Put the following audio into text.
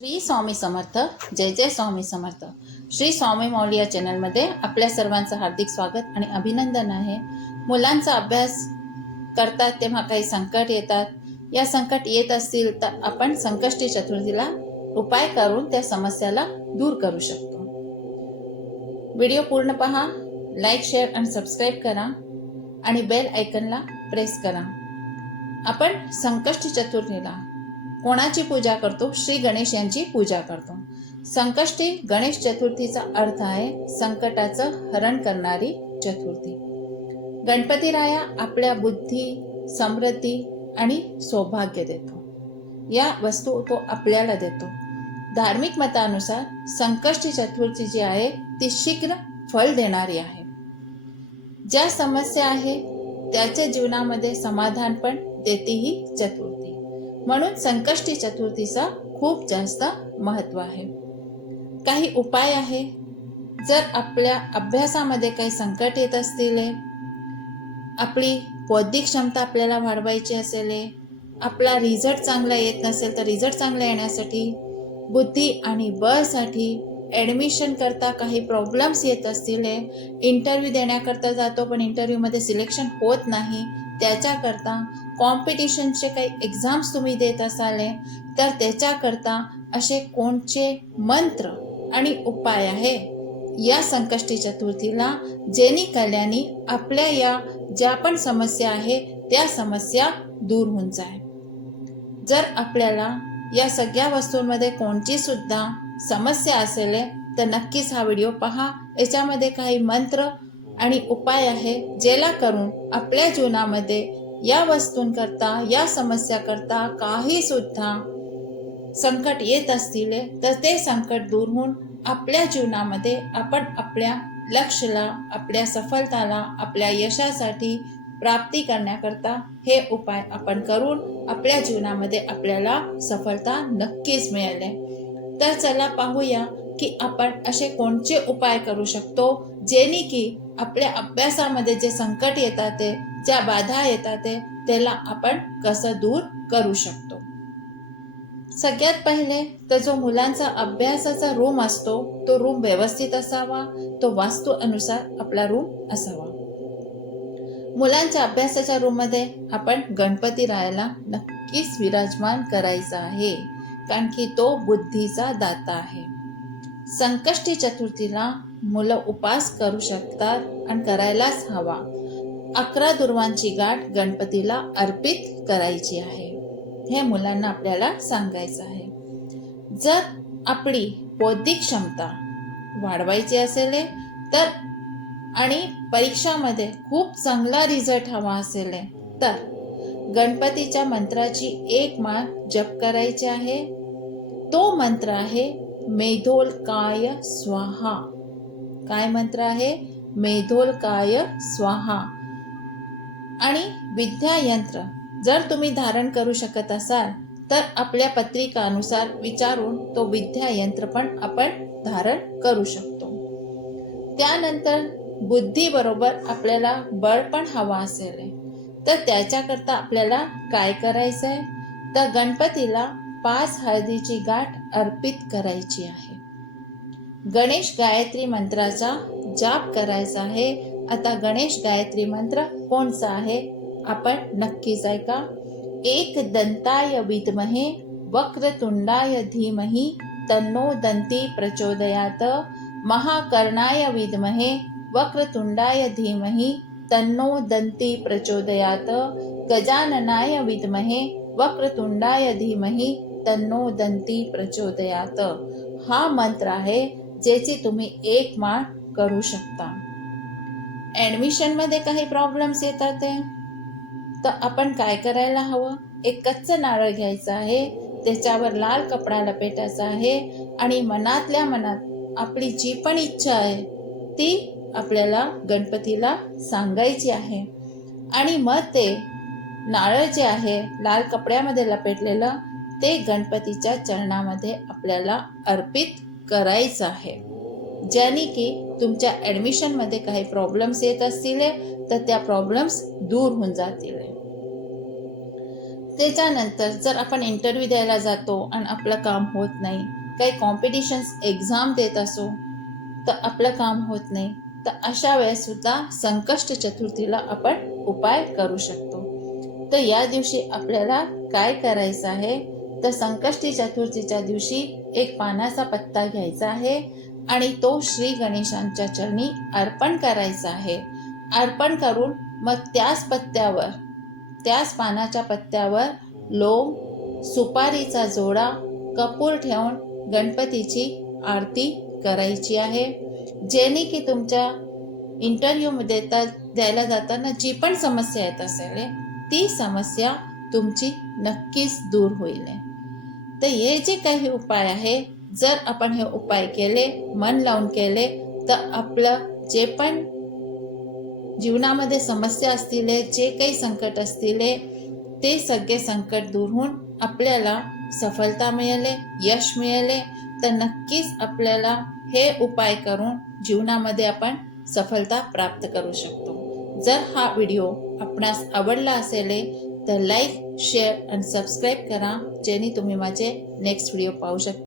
श्री स्वामी समर्थ. जय जय स्वामी समर्थ. श्री स्वामी मौली या चॅनलमध्ये आपल्या सर्वांचं हार्दिक स्वागत आणि अभिनंदन आहे. मुलांचा अभ्यास करतात तेव्हा काही संकट येतात. या संकट येत असतील तर आपण संकष्टी चतुर्थीला उपाय करून त्या समस्याला दूर करू शकतो. व्हिडिओ पूर्ण पहा लाईक शेअर आणि सबस्क्राईब करा आणि बेल आयकनला प्रेस करा. आपण संकष्टी चतुर्थीला कोणाची पूजा करतो? श्री गणेश यांची पूजा करतो. संकष्टी गणेश चतुर्थीचा अर्थ आहे संकटाचं हरण करणारी चतुर्थी. गणपतीराया आपल्या बुद्धी समृद्धी आणि सौभाग्य देतो. या वस्तू तो आपल्याला देतो. धार्मिक मतानुसार संकष्टी चतुर्थी जी आहे ती शीघ्र फळ देणारी आहे. ज्या समस्या आहे त्याच्या जीवनामध्ये समाधान पण देते ही चतुर्थी. म्हणून संकष्टी चतुर्थीचा खूप जास्त महत्त्व आहे. काही उपाय आहे. जर आपल्या अभ्यासामध्ये काही संकट येत असतील आपली बौद्धिक क्षमता आपल्याला वाढवायची असेल आपला रिझल्ट चांगला येत नसेल तर रिझल्ट चांगला येण्यासाठी बुद्धी आणि बळसाठी ॲडमिशन करता काही प्रॉब्लेम्स येत असतील इंटरव्ह्यू देण्याकरता जातो पण इंटरव्ह्यूमध्ये सिलेक्शन होत नाही त्याच्याकरता कॉम्पिटिशनचे काही एक्झाम्स तुम्ही देत असाल तर त्याच्याकरता असे कोणचे मंत्र आणि उपाय आहे? या संकष्टी चतुर्थीला जेनी कल्याणी आपल्या या ज्या पण समस्या आहे त्या समस्या दूर होऊन जाय. जर आपल्याला या सगळ्या वस्तूंमध्ये कोणची सुद्धा समस्या असेल तर नक्कीच हा व्हिडिओ पहा. याच्यामध्ये काही मंत्र आणि उपाय आहे ज्याला करून आपल्या जीवनामध्ये या वस्तूंकरता या समस्याकरता काही सुद्धा संकट येत असतील तर ते संकट दूर होऊन आपल्या जीवनामध्ये आपण आपल्या लक्षला आपल्या सफलताला आपल्या यशासाठी प्राप्ती करण्याकरता हे उपाय आपण करून आपल्या जीवनामध्ये आपल्याला सफलता नक्कीच मिळेल. तर चला पाहूया की आपण असे कोणते उपाय करू शकतो जेणे की आपल्या अभ्यासामध्ये जे संकट येतात ते ज्या बाधा येतात ते त्याला आपण कसं दूर करू शकतो? सगळ्यात पहिले तर जो मुलांचा अभ्यासाचा रूम असतो तो रूम व्यवस्थित असावा तो वास्तू अनुसार आपला रूम असावा. मुलांच्या अभ्यासाच्या रूममध्ये आपण गणपती राहायला नक्कीच विराजमान करायचा आहे कारण की तो बुद्धीचा दाता आहे. संकष्टी चतुर्थीला मुलं उपास करू शकतात आणि करायलाच हवा. अकरा दुर्वांची गाठ गणपतीला अर्पित करायची आहे. हे मुलांना आपल्याला सांगायचं आहे. जर आपली बौद्धिक क्षमता वाढवायची असेल तर आणि परीक्षामध्ये खूप चांगला रिझल्ट हवा असेल तर गणपतीच्या मंत्राची एक माळ जप करायची आहे. तो मंत्र आहे मेधोल काय स्वाहा. काय मंत्र आहे? मेधोल काय स्वाहा. आणि विद्यायंत्र जर तुम्ही धारण करू शकत असाल तर आपल्या पत्रिकानुसार विचारून तो विद्यायंत्र पण आपण धारण करू शकतो. त्यानंतर बुद्धीबरोबर आपल्याला बळ पण हवा असेल. तर त्याच्याकरता आपल्याला काय करायचं आहे तर गणपतीला पाच हळदीची गाठ अर्पित करायची आहे. गणेश गायत्री मंत्राचा जाप करायचा आहे. आता गणेश गायत्री मंत्र कोणचा आहे? आपण नक्कीच ऐका. एक दंताय विद्महे वक्रतुंडाय धीमही तन्नो दंती प्रचोदयात. महाकर्णाय विद्महे वक्रतुंडाय धीमही तन्नो दंती प्रचोदयात. गजाननाय विद्महे वक्रतुंडाय धीमही तन्नो दंती प्रचोदयात. हा मंत्र आहे ज्याची तुम्ही एक माळ करू शकता. ॲडमिशनमध्ये काही प्रॉब्लेम्स येतात ते? तर आपण काय करायला हवं? एक कच्चं नारळ घ्यायचं आहे त्याच्यावर लाल कपडा लपेटायचा आहे आणि मनातल्या मनात आपली जी पण इच्छा आहे ती आपल्याला गणपतीला सांगायची आहे. आणि मग ते नारळ जे आहे लाल कपड्यामध्ये लपेटलेलं ते गणपतीच्या चरणामध्ये आपल्याला अर्पित करायचं आहे. ज्याने की तुमच्या ॲडमिशनमध्ये काही प्रॉब्लेम्स येत असतील तर त्या प्रॉब्लेम्स दूर होऊन जातील. त्याच्यानंतर जर आपण इंटरव्ह्यू द्यायला जातो आणि आपलं काम होत नाही काही कॉम्पिटिशन्स एक्झाम देत असो तर आपलं काम होत नाही तर अशा वेळेससुद्धा संकष्ट चतुर्थीला आपण उपाय करू शकतो. तर या दिवशी आपल्याला काय करायचं आहे? तर संकष्टी चतुर्थीच्या दिवशी एक पानाचा पत्ता घ्यायचा आहे आणि तो श्री गणेशांच्या चरणी अर्पण करायचा आहे. अर्पण करून मग त्याच पत्त्यावर त्याच पानाच्या पत्त्यावर लोम सुपारीचा जोडा कपूर ठेवून गणपतीची आरती करायची आहे. जेणे की तुमच्या इंटरव्ह्यूमध्ये देता द्यायला जाताना जी पण समस्या येत असेल ती समस्या तुमची नक्कीच दूर होईल. तर हे जे काही उपाय आहे जर आपण हे उपाय केले मन लावून केले तर आपलं जे पण जीवनामध्ये समस्या असतील जे काही संकट असतील ते सगळे संकट दूर होऊन आपल्याला सफलता मिळेल यश मिळेल. तर नक्कीच आपल्याला हे उपाय करून जीवनामध्ये आपण सफलता प्राप्त करू शकतो. जर हा व्हिडिओ आपणास आवडला असेल तर लाईक शेअर आणि सबस्क्राईब करा जेणे तुम्ही माझे नेक्स्ट व्हिडिओ पाहू शकता.